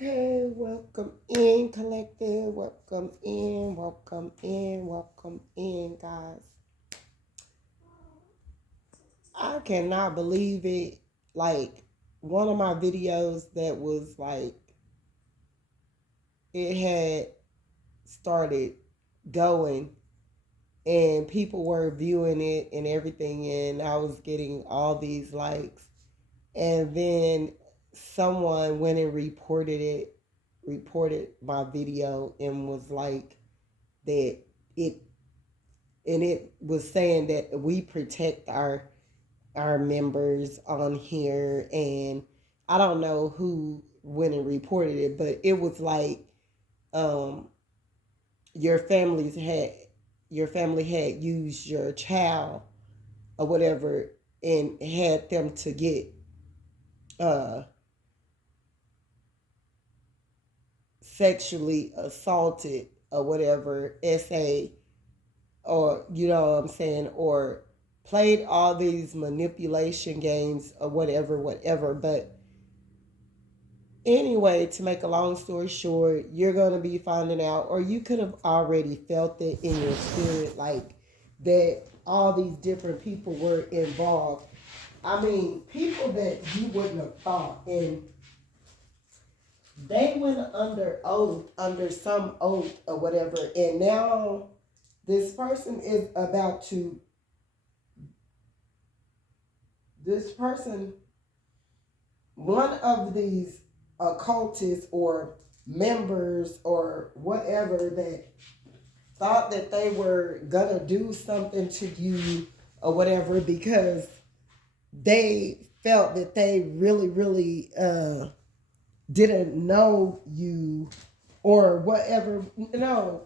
Okay, welcome in, collective. Welcome in, guys. I cannot believe it. Like, one of my videos that was like, it had started going and people were viewing it and everything, and I was getting all these likes. And then someone went and reported my video and was like, that it and it was saying that we protect our members on here, and I don't know who went and reported it, but it was like um your families had your family had used your child or whatever and had them to get uh sexually assaulted or whatever, SA, or you know what I'm saying, or played all these manipulation games or whatever. But anyway, to make a long story short, you're going to be finding out, or you could have already felt it in your spirit, like that all these different people were involved. I mean, people that you wouldn't have thought, and they went under oath, under some oath or whatever, and now this person is about to, this person, one of these occultists or members or whatever that thought that they were gonna do something to you or whatever because they felt that they really didn't know you or whatever. No,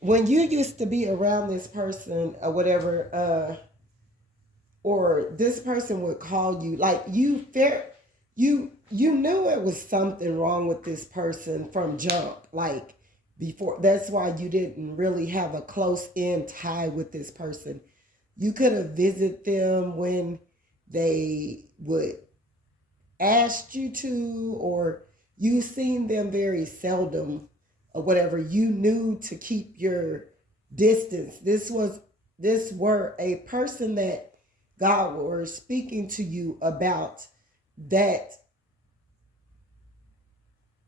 when you used to be around this person or whatever, or this person would call you, like you knew it was something wrong with this person from jump, like before. That's why you didn't really have a close in tie with this person. You could have visited them when they would ask you to, or you seen them very seldom or whatever. You knew to keep your distance. This were a person that God were speaking to you about. That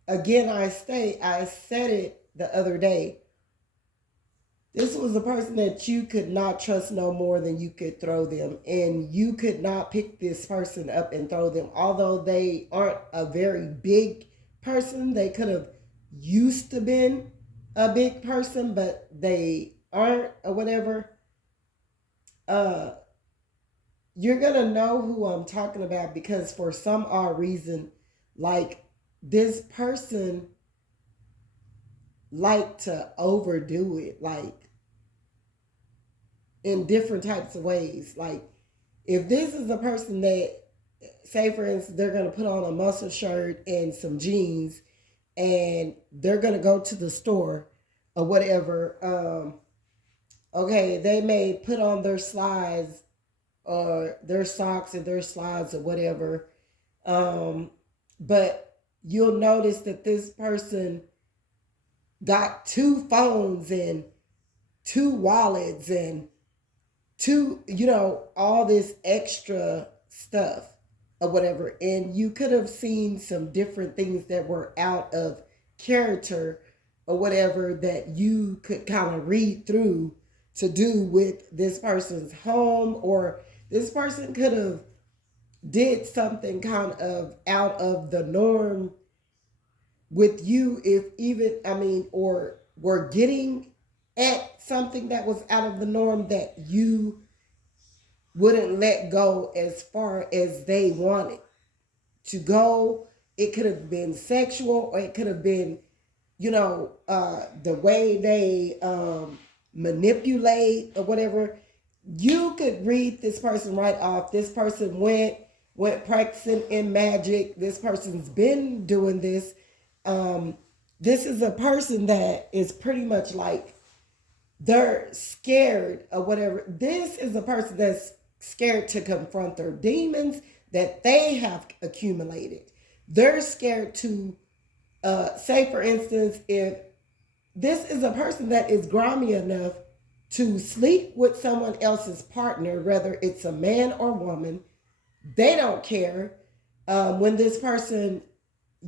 again, I said it the other day. This was a person that you could not trust no more than you could throw them. And you could not pick this person up and throw them. Although they aren't a very big person, they could have used to been a big person, but they aren't or whatever. Uh, you're going to know who I'm talking about because for some odd reason, like this person like to overdo it, like in different types of ways. Like if this is a person that, say for instance, they're going to put on a muscle shirt and some jeans and they're going to go to the store or whatever. Okay, they may put on their slides or their socks and their slides or whatever. But you'll notice that this person got two phones and two wallets and two, all this extra stuff or whatever. And you could have seen some different things that were out of character or whatever that you could kind of read through to do with this person's home, or this person could have did something kind of out of the norm with you, if even, or were getting at something that was out of the norm that you wouldn't let go as far as they wanted to go. It could have been sexual, or it could have been, the way they manipulate or whatever. You could read this person right off. This person went practicing in magic. This person's been doing this. This is a person that is pretty much like they're scared or whatever. This is a person that's scared to confront their demons that they have accumulated. They're scared to Say for instance, if this is a person that is grimy enough to sleep with someone else's partner, whether it's a man or woman, they don't care. When this person,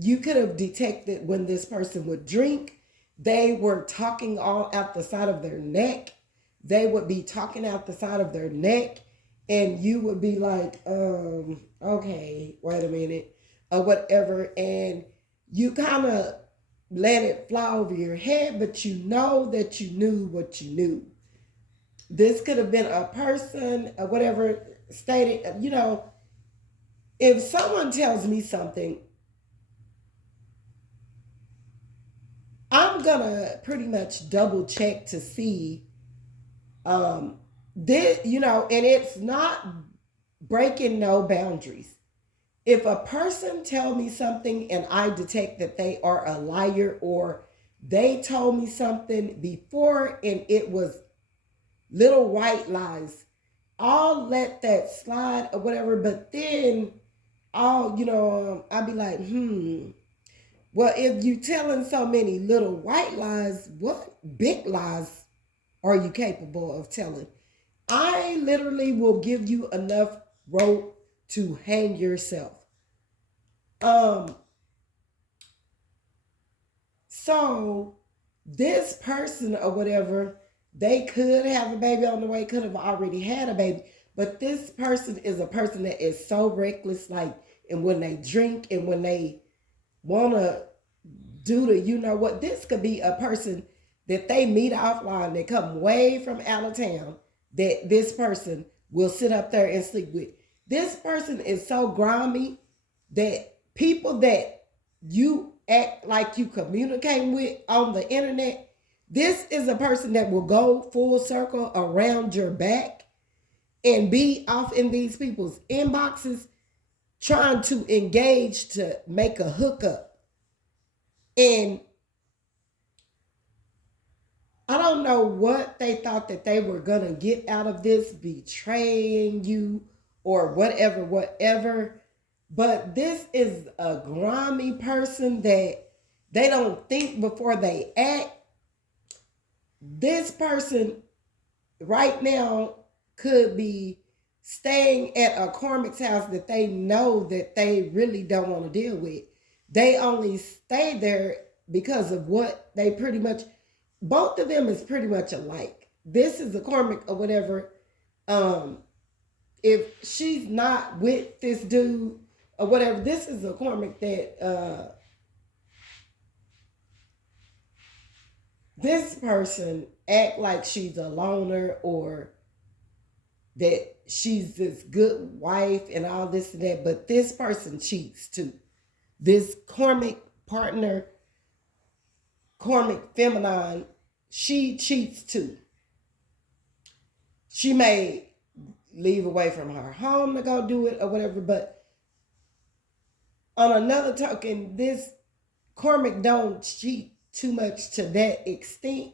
you could have detected when this person would drink, they were talking all out the side of their neck. They would be talking out the side of their neck, and you would be like, okay, wait a minute, or whatever. And you kind of let it fly over your head, but you know that you knew what you knew. This could have been a person or whatever stated, if someone tells me something, I'm gonna pretty much double check to see this, and it's not breaking no boundaries. If a person tell me something and I detect that they are a liar, or they told me something before and it was little white lies, I'll let that slide or whatever. But then I'll be like, well, if you telling so many little white lies, what big lies are you capable of telling? I literally will give you enough rope to hang yourself. So this person or whatever, they could have a baby on the way, could have already had a baby, but this person is a person that is so reckless, like, and when they drink and when they want to do the, this could be a person that they meet offline, they come way from out of town, that this person will sit up there and sleep with. This person is so grimy that people that you act like you communicate with on the internet, this is a person that will go full circle around your back and be off in these people's inboxes trying to engage to make a hookup. And I don't know what they thought that they were going to get out of this, betraying you or whatever. But this is a grimy person that they don't think before they act. This person right now could be staying at a Karmics house that they know that they really don't want to deal with. They only stay there because of what they pretty much, both of them is pretty much alike. This is a Karmic or whatever. If she's not with this dude or whatever, this is a Karmic that this person act like she's a loner, or that she's this good wife and all this and that, but this person cheats too. This Karmic partner, Karmic feminine, she cheats too. She may leave away from her home to go do it or whatever, but on another token, this Karmic don't cheat too much to that extent.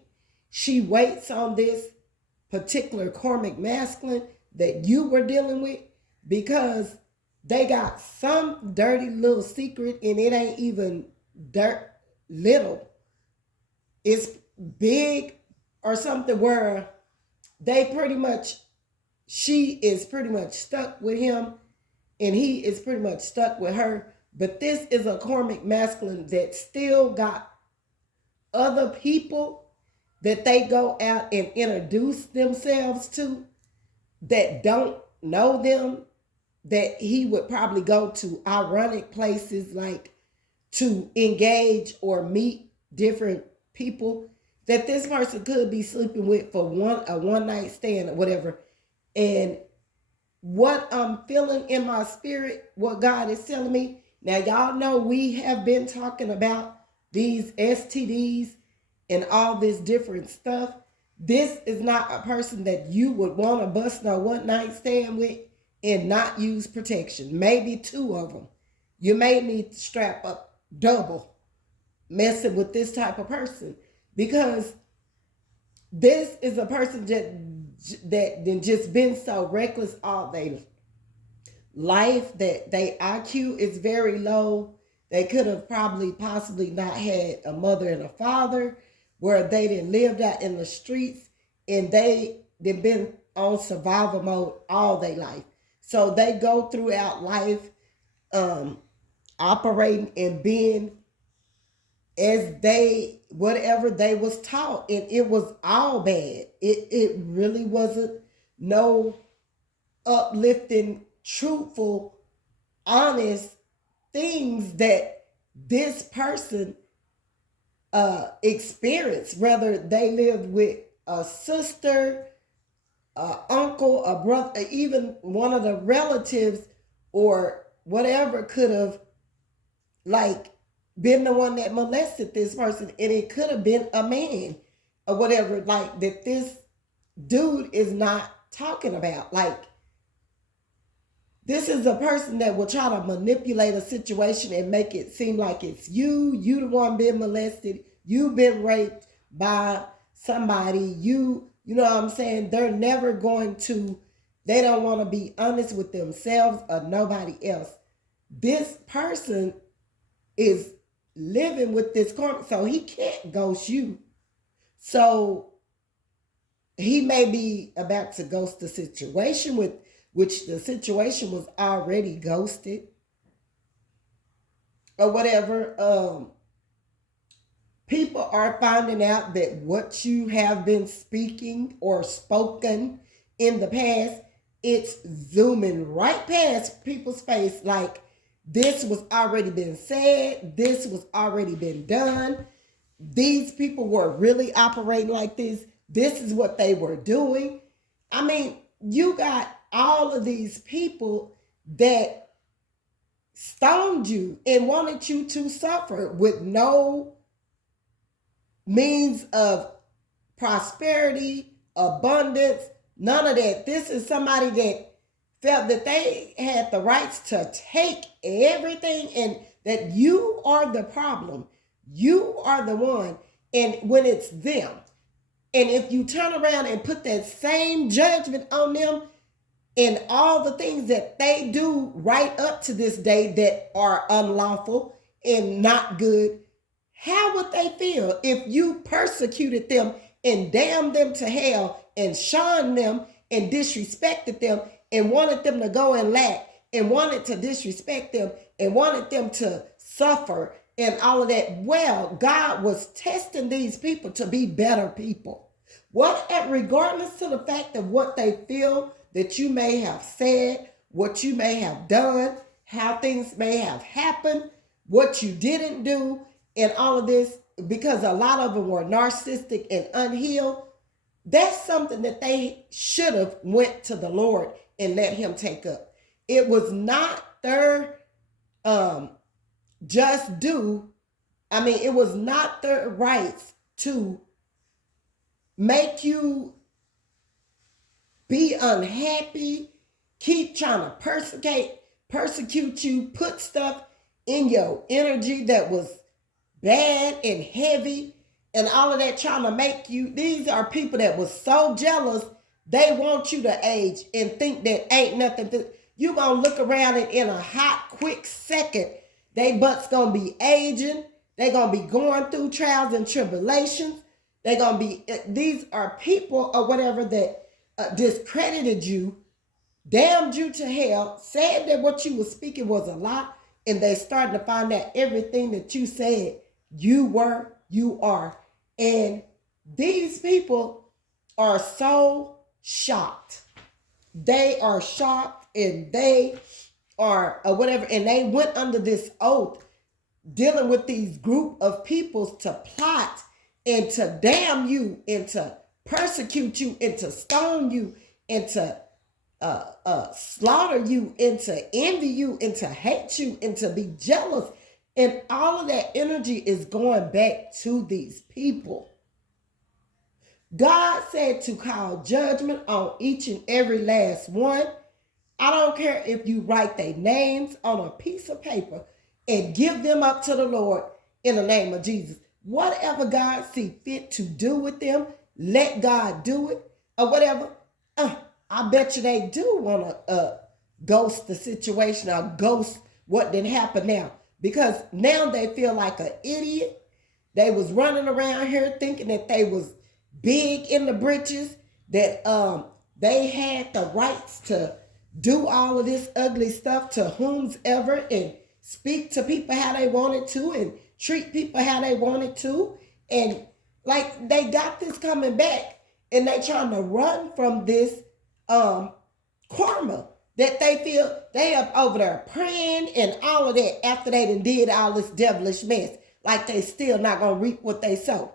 She waits on this particular Karmic masculine that you were dealing with because they got some dirty little secret, and it ain't even dirt little. It's big or something, where they pretty much, she is pretty much stuck with him and he is pretty much stuck with her. But this is a Karmic masculine that still got other people that they go out and introduce themselves to that don't know them, that he would probably go to ironic places like to engage or meet different people that this person could be sleeping with for a one night stand or whatever. And what I'm feeling in my spirit, what God is telling me, now y'all know we have been talking about these STDs and all this different stuff. This is not a person that you would want to bust no one night stand with and not use protection. Maybe two of them. You may need to strap up double messing with this type of person, because this is a person that just been so reckless all their life that their IQ is very low. They could have probably possibly not had a mother and a father, where they didn't lived out in the streets, and they've been on survival mode all their life. So they go throughout life um, operating and being as they whatever they was taught, and it was all bad. It really wasn't no uplifting, truthful, honest things that this person experienced. Whether they lived with a sister, a uncle, a brother, even one of the relatives, or whatever, could have like been the one that molested this person, and it could have been a man or whatever, like that this dude is not talking about. Like, this is a person that will try to manipulate a situation and make it seem like it's you the one being molested, you've been raped by somebody, you know what I'm saying? They're never going to, they don't want to be honest with themselves or nobody else. This person is living with this karma, so he can't ghost you. So he may be about to ghost the situation, with which the situation was already ghosted or whatever. People are finding out that what you have been speaking or spoken in the past, it's zooming right past people's face. Like, this was already been said, this was already been done. These people were really operating like this. This is what they were doing. I mean, you got all of these people that stoned you and wanted you to suffer with no means of prosperity, abundance, none of that. This is somebody that felt that they had the rights to take everything, and that you are the problem. You are the one. And when it's them, and if you turn around and put that same judgment on them and all the things that they do right up to this day that are unlawful and not good, how would they feel if you persecuted them and damned them to hell and shunned them and disrespected them and wanted them to go and lack and wanted to disrespect them and wanted them to suffer and all of that? Well, God was testing these people to be better people. Regardless to the fact of what they feel that you may have said, what you may have done, how things may have happened, what you didn't do, and all of this, because a lot of them were narcissistic and unhealed. That's something that they should have went to the Lord and let him take up. It was not their just due. I mean, it was not their rights to make you be unhappy, keep trying to persecute you, put stuff in your energy that was bad and heavy and all of that, trying to make you. These are people that was so jealous, they want you to age and think that ain't nothing. You gonna look around and in a hot, quick second, they butts gonna be aging. They gonna be going through trials and tribulations. They gonna be, these are people or whatever that discredited you, damned you to hell, said that what you were speaking was a lie, and they starting to find out everything that you said you were, you are. And these people are so shocked. They are shocked, and they are whatever, and they went under this oath dealing with these group of peoples to plot and to damn you and to persecute you and to stone you and to slaughter you and to envy you and to hate you and to be jealous. And all of that energy is going back to these people. God said to call judgment on each and every last one. I don't care if you write their names on a piece of paper and give them up to the Lord in the name of Jesus. Whatever God see fit to do with them, let God do it or whatever. I bet you they do want to ghost the situation or ghost what did happen now. because now they feel like an idiot. They was running around here thinking that they was big in the britches, that they had the rights to do all of this ugly stuff to whomsoever and speak to people how they wanted to and treat people how they wanted to. And like they got this coming back and they trying to run from this karma that they feel they up over there praying and all of that after they done did all this devilish mess. Like they still not gonna reap what they sow.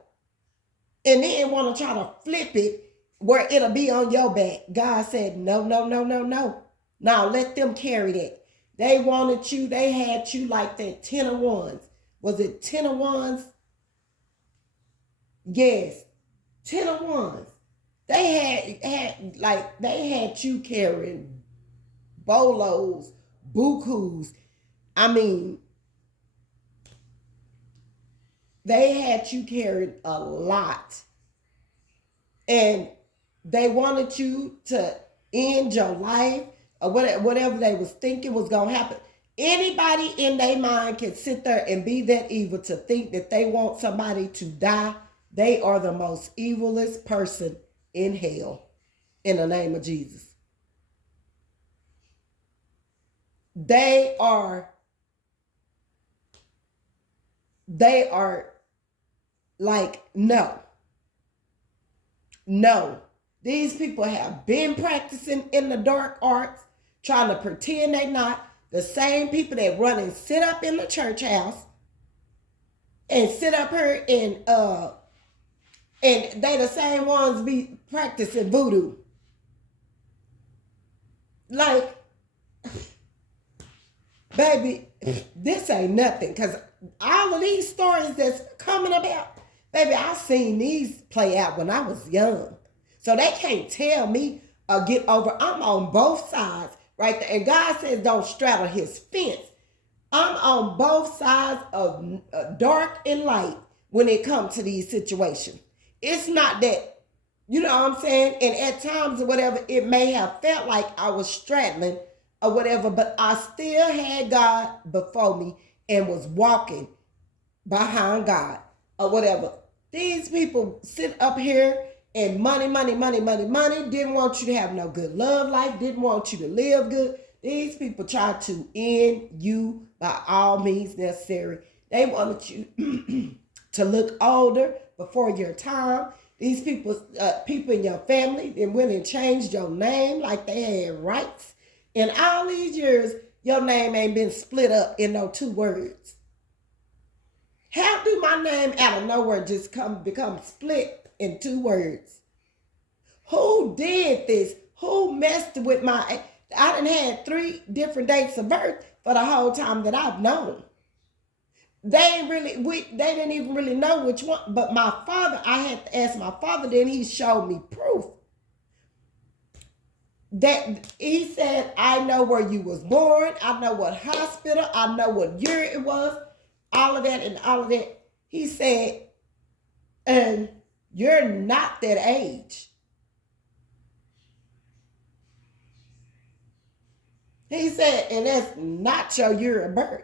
And then want to try to flip it where it'll be on your back. God said, no, no, no, no, no. Now let them carry that. They wanted you, they had you like that 10 of wands. Was it 10 of wands? Yes, 10 of wands. They had you carrying bolos, bukus. I mean, they had you carrying a lot. And they wanted you to end your life or whatever they was thinking was going to happen. Anybody in their mind can sit there and be that evil to think that they want somebody to die. They are the most evilest person in hell in the name of Jesus. They are like, no. These people have been practicing in the dark arts, trying to pretend they not. The same people that run and sit up in the church house and sit up here and they the same ones be practicing voodoo. Like, baby, this ain't nothing. Because all of these stories that's coming about, baby, I seen these play out when I was young. So they can't tell me get over. I'm on both sides right there. And God says don't straddle his fence. I'm on both sides of dark and light when it comes to these situations. It's not that, you know what I'm saying? And at times or whatever, it may have felt like I was straddling or whatever, but I still had God before me and was walking behind God or whatever. These people sit up here and money, didn't want you to have no good love life, didn't want you to live good. These people try to end you by all means necessary. They wanted you to look older before your time. These people in your family, they went and changed your name like they had rights. In all these years, your name ain't been split up in no 2 words. How do my name out of nowhere just become split in 2 words? Who did this? Who messed with I done had 3 different dates of birth for the whole time that I've known. They didn't even really know which one. But my father, I had to ask my father, then he showed me proof. That he said, I know where you was born. I know what hospital. I know what year it was. All of that and all of that. He said, and you're not that age. He said, and that's not your year of birth.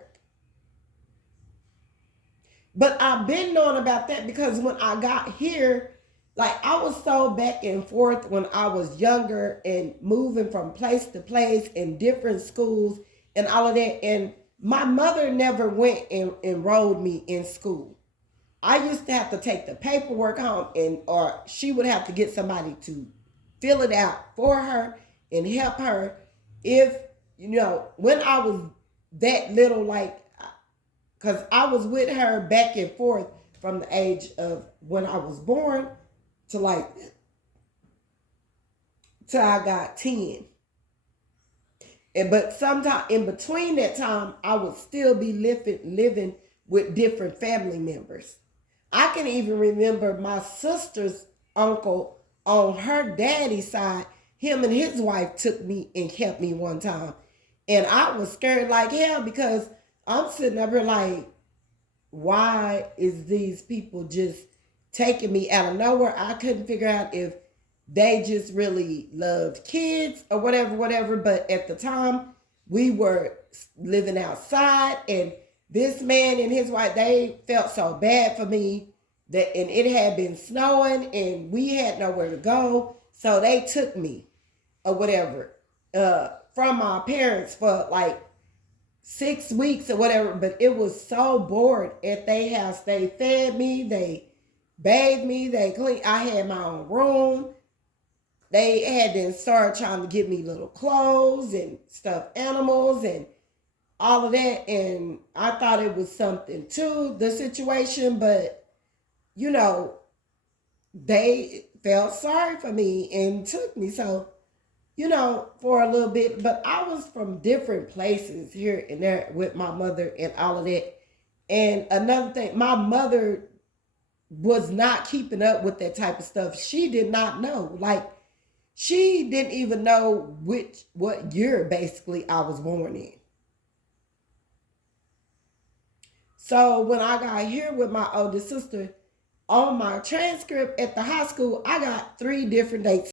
But I've been knowing about that because when I got here, like I was so back and forth when I was younger and moving from place to place in different schools and all of that. And my mother never went and enrolled me in school. I used to have to take the paperwork home or she would have to get somebody to fill it out for her and help her. If, when I was that little, like, because I was with her back and forth from the age of when I was born to till I got 10. But sometime in between that time, I would still be living with different family members. I can even remember my sister's uncle on her daddy's side. Him and his wife took me and kept me one time. And I was scared like hell because I'm sitting up here like, why is these people just taking me out of nowhere? I couldn't figure out if they just really loved kids or whatever. But at the time, we were living outside and This man and his wife, they felt so bad for me that, and it had been snowing and we had nowhere to go. So they took me or whatever from my parents for like 6 weeks or whatever. But it was so bored at their house. They fed me, they bathed me, they cleaned. I had my own room. They had to start trying to get me little clothes and stuffed animals and all of that. And I thought it was something to the situation, but you know, they felt sorry for me and took me. So, you know, for a little bit, but I was from different places here and there with my mother and all of that. And another thing, my mother was not keeping up with that type of stuff. She did not know. Like, she didn't even know what year basically I was born in. So when I got here with my older sister, on my transcript at the high school, I got 3 different dates